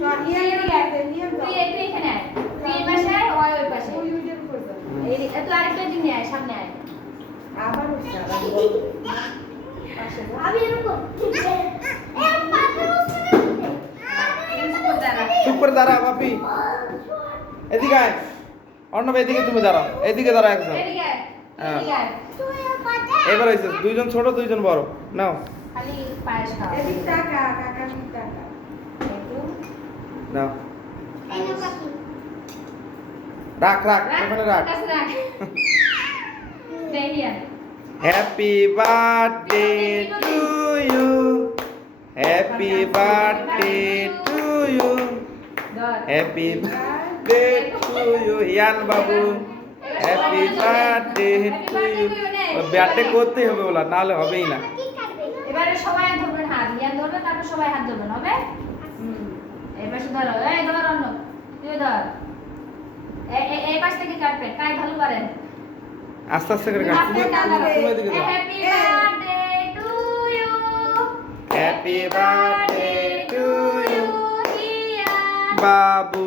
তুই এখানে আয়, তুই এই পাশে আয়, ওই পাশে। এই তুই আরেকটা দিন আয়, সামনে আয়। চুপ করে দাঁড়া বাপি, এদিকে আয়। অর্ণব এদিকে তুমি দাঁড়াও, এদিকে দাঁড়াও একজন। এদিকে আয়, হ্যাঁ। এদিকে আয়। এবার হয়েছে দুইজন ছোট দুইজন বড়, নাও খালি পায়েস খাও। নাও, রাখ রাখ রাখ, ওখানে রাখ। কাছে রাখ। দেখি আর। Happy birthday to you, happy birthday to you, ধর। Happy birthday to you Ian বাবু, happy birthday to you. Birthday করতেই হবে বলা, নাহলে হবেই না। এবারে সবাই ধরবেন হাত, ইয়ান ধরবে, তারপর সবাই হাত ধরবেন, হবে? এবার শুধু ধরো, এই ধর অন্য, তুই ধর। এই পাশ থেকে কাটবেন, কাই ভালো পারেন। আস্তে আস্তে করে কাট। তুমি এদিকে দাও। Happy birthday to you, happy birthday to you Ian বাবু।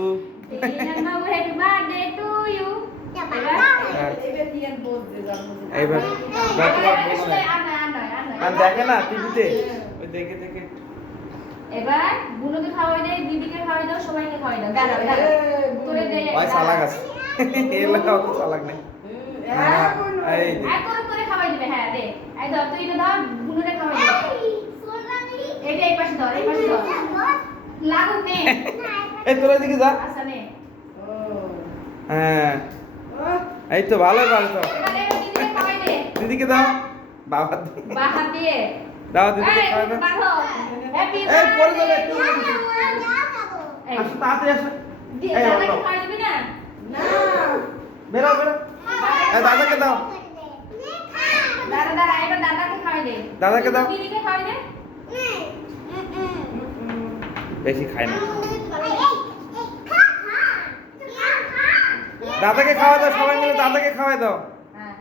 ইয়ান বাবু, হ্যাপি বার্থডে টু ইউ। এইবার দেখে না টিভিতে, ওই দেখে দেখে। এবার বুনুকে খাওয়াই দেয়, দিদিকে খাওয়াই দাও, সবাইকে খাওয়াই দাও। দাঁড়াও দাঁড়াও, তোরে দে। ওই চালাক আছে, এলাকা অত চালাক নেই। এই যে। তোরে খাওয়াই দিবে, হ্যাঁ দে। এই ধর, তুই এটা ধর, বুনুরে খাওয়াই দে। এটা এই পাশে ধর, এই পাশে ধর। লাগুক নে। এই তোর এদিকে যা। আচ্ছা নে। হ্যাঁ, এই তো ভালোই পারছো। এবার দিদিকে খাওয়াই দে। দিদিকে দাও, বাবা বাঁ হাত দিয়ে। দাও, দিদিকে এই, খাওয়াই দাও। বাঁধো। হ্যাপি এই পরে যাবে একটু। এই, আসো তাড়াতাড়ি আসো। এই দাদাকে অর্ণব, খাওয়াই দিবি না? বেরো বেরো। এই দাদাকে দাও, দাঁড়া, এবার দাদাকে খাওয়াই দে। দাদাকে দাও। দিদিকে খাওয়াই দে। বেশি খায় না। দাদাকে খাওয়া দাও, সবাই মিলে দাদাকে খাওয়াই দাও। হ্যাঁ।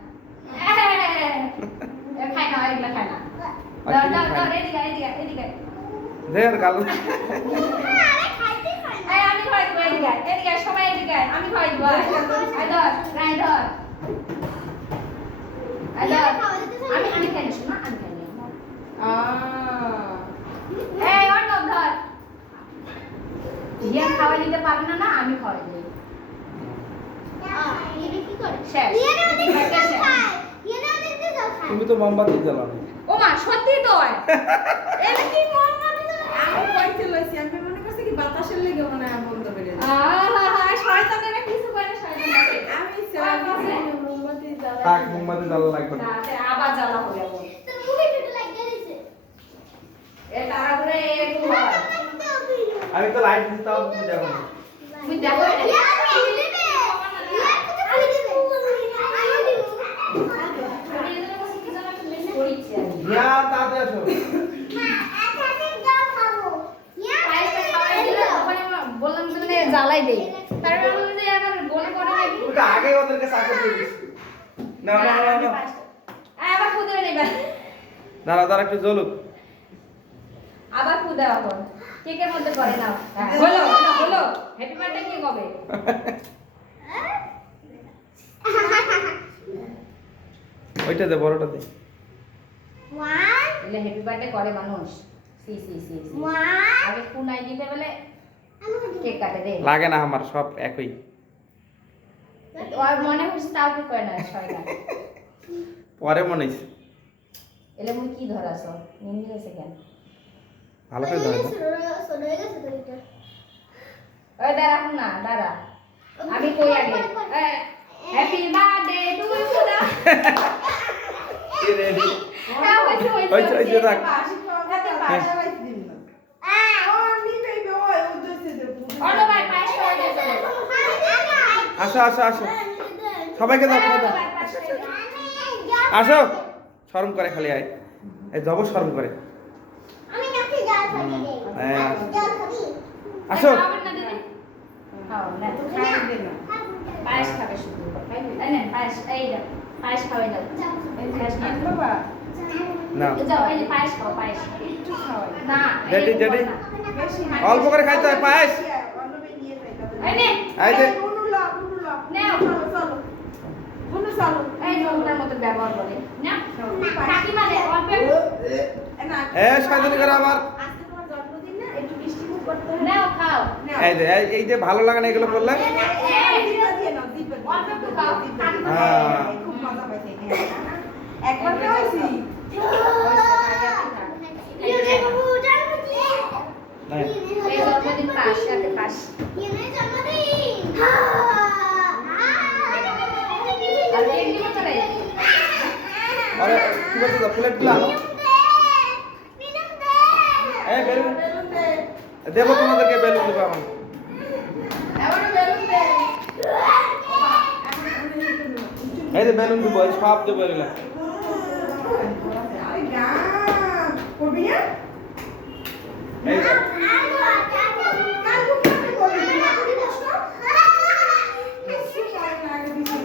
খাই না, এগুলা খাই না। আর দাও, কি দাও, খায় দাও, না? এদিকে। ঢের গাল। এই, আমি খাওয়াই দেবো, এদিকে আয়, সবাই এদিকে আয়, আমি খাওয়াই দেবো, আয়। আয় ধর, আয় ধর। আয় ধর। আমি খাই না, শোনো, আমি খাই না। এই, অর্ণব ধর। ইয়া খাওয়াই দিতে পারবে না, আমি খাওয়াই দিই। শেষ। তুমি তো মোমবাতি জ্বালাও। ও মা, সত্যি তো হয়। এটা কি মন মানে? আহা, শয়তানেরা কিছু করে না, শয়তান আছে। থাক, মোমবাতি জ্বালা লাগবে না। তাতে আবার জ্বালা হবে আবার। এ তাড়াহুড়ো এরকম হয়। আমি তো লাইট দিতাম, তুমি দেখো না। তুমি দেখো এটা। আমি এদের কাছে কি জানো একটা মেসেজ করেছি আমি। ইয়া তাতে আসো। পায়েসটা খাওয়াই দিলে ওখানে আমার বললাম যে মানে জ্বালাই দেই। তারপর আমি বললাম যে আবার বলে করে নাকি। তুমি তো আগে ওদেরকে চাকরি দিয়ে দিচ্ছি। না না না না। আবার খুদে নেবে। দাঁড়া দাঁড়া একটু জ্বলুক। আবার খুদে এখন। কেকের মধ্যে করে নাও। হলো। হ্যাপি বার্থডে কে কবে? ওইটা দে, বড়টা দে। এলে হ্যাপি বার্থডে করে মানুষ। সি। আগে কুনাই দিতে বলে কেক কাটে রে। লাগে না আমার, সব একই। ওর মনে হচ্ছে তাও কি করে না শয়তান। পরে মনে হইছে। এলে মুই কি ধরাছো? নিমি গেছে কেন? ভালো করে ধরে না। ওই দাঁড়া না, দাঁড়া। আমি কই আগে। হ্যাপি বার্থডে টু ইউ দা। এ রেডি। হইছে রাখ। অন্য ভাই পায়েস খাওয়া গেছে। আসো আসো আসো, সবাইকে দাও, খাওয়া দাও। আসো, শরম করে খালি আয়। এই জব শরম করে। হ্যাঁ, আসো। পায়েস খাবে শুধু। পায়েস খাওয়াই দাও। পায়েস খাওয়াই দাও। না যাও এই যে পায়েস খাও পায়েস একটু খাওয়াই। না ড্যাডি, এই ড্যাডি। না। বেশি না। অল্প করে খাইতে হয় পায়েস। অন্যবে নিয়ে যাই তাহলে। এই নে এই যে বুনু ল, বুনু ল। নাও। চলো, চলো। বুনু চলো। এই নোংরার মতো ব্যবহার করে না কাকিমা দে অল্প একটু না। শয়তানি করে আবার। আজকে তোমার জন্মদিন না, একটু মিষ্টি মুখ করতে হবে। নাও খাও নাও। এই যে ভালো লাগে না এগুলো করলে জিভে দিয়ে নাও, জিভে দিয়ে। অল্প একটু খাও। হ্যাঁ। খুব মজা পাইছে এখানে। একবার খাওয়াইছি। নাই। এই জন্মদিন পাস সাথে পাস আর কেক দিব তোরে আরে কি বলছো প্লেট গুলো আনো এই বেলুন বেলুন দে। দেবো তোমাদেরকে বেলুন দেবো এখন এবারে বেলুন দে। এই যে বেলুন দেবো এই সব দেবো এগুলো আরে গান করবি না? এই যে। গান করতে করবি না? করবি কষ্ট? কষ্ট করে না আগে দিছি।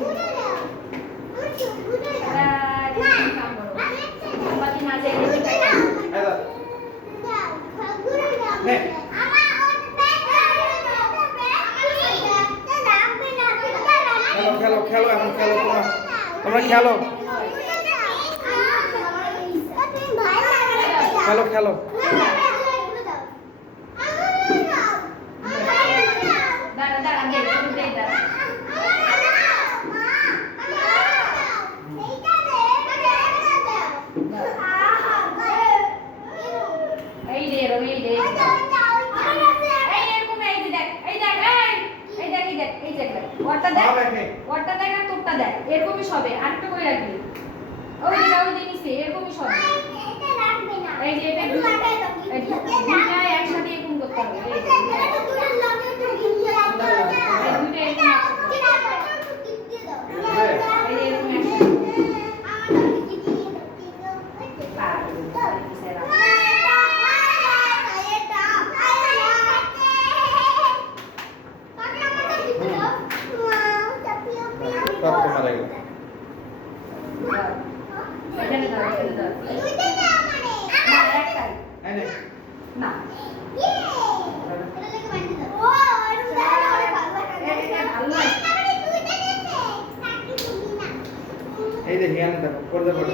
বাকি মাঝে একটু খাই এই দাও। নে। খেলো খেলো খেলো এখন খেলো তোমরা খেলো খেলো খেলো দাঁড়া দাঁড়া দে একটু দে দাঁড়া এই দে রো এই দে এই এরকম এই যে দেখ এই দেখ এই দেখ এই দেখ এই দেখ ওরটা দেখ সব একে। ওরটা দেখ আর তোরটা দেখ এরকমই সবে আরেকটা করে রাখবি ওই যে নিচে এরকমই সবে এই যে এটা দুটা একসাথে এরকম করতে হবে এই যে এই দুটো এরকম একসাথে এই যে এরকম একসাথে সব তোমার এগুলো এখানে দাও এখানে দাও না একটাই এই নে। না এই যে হিয়ান দেখো পড়তে পড়ে